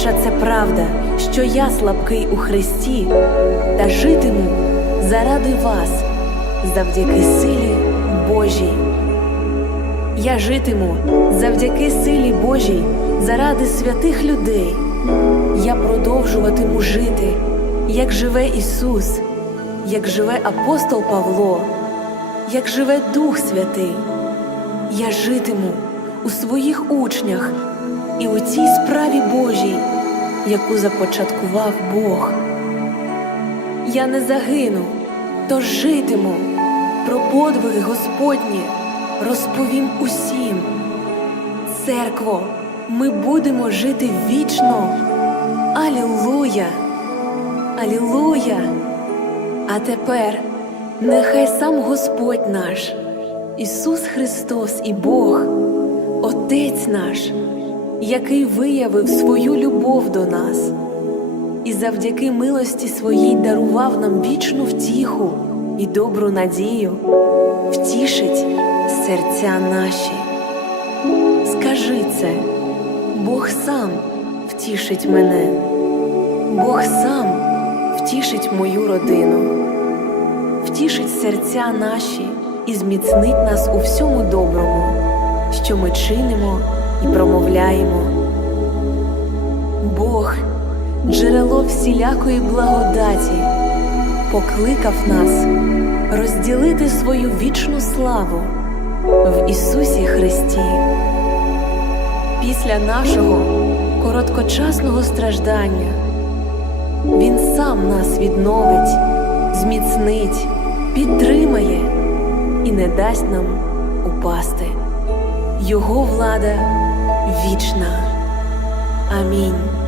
Хоча це правда, що я слабкий у Христі, та житиму заради вас, завдяки силі Божій. Я житиму завдяки силі Божій заради святих людей. Я продовжуватиму жити, як живе Ісус, як живе апостол Павло, як живе Дух Святий. Я житиму у своїх учнях і у цій справі Божій, яку започаткував Бог. Я не загину, тож житиму, про подвиги Господні розповім усім. Церкво, ми будемо жити вічно. Алілуя! Алілуя! А тепер нехай сам Господь наш, Ісус Христос і Бог, Отець наш, який виявив свою любов до нас і завдяки милості своїй дарував нам вічну втіху і добру надію, втішить серця наші. Скажи це, Бог сам втішить мене, Бог сам втішить мою родину, втішить серця наші і зміцнить нас у всьому доброму, що ми чинимо і промовляємо. Бог, джерело всілякої благодаті, покликав нас розділити свою вічну славу в Ісусі Христі. Після нашого короткочасного страждання Він сам нас відновить, зміцнить, підтримає і не дасть нам упасти. Його влада вічна. Амінь.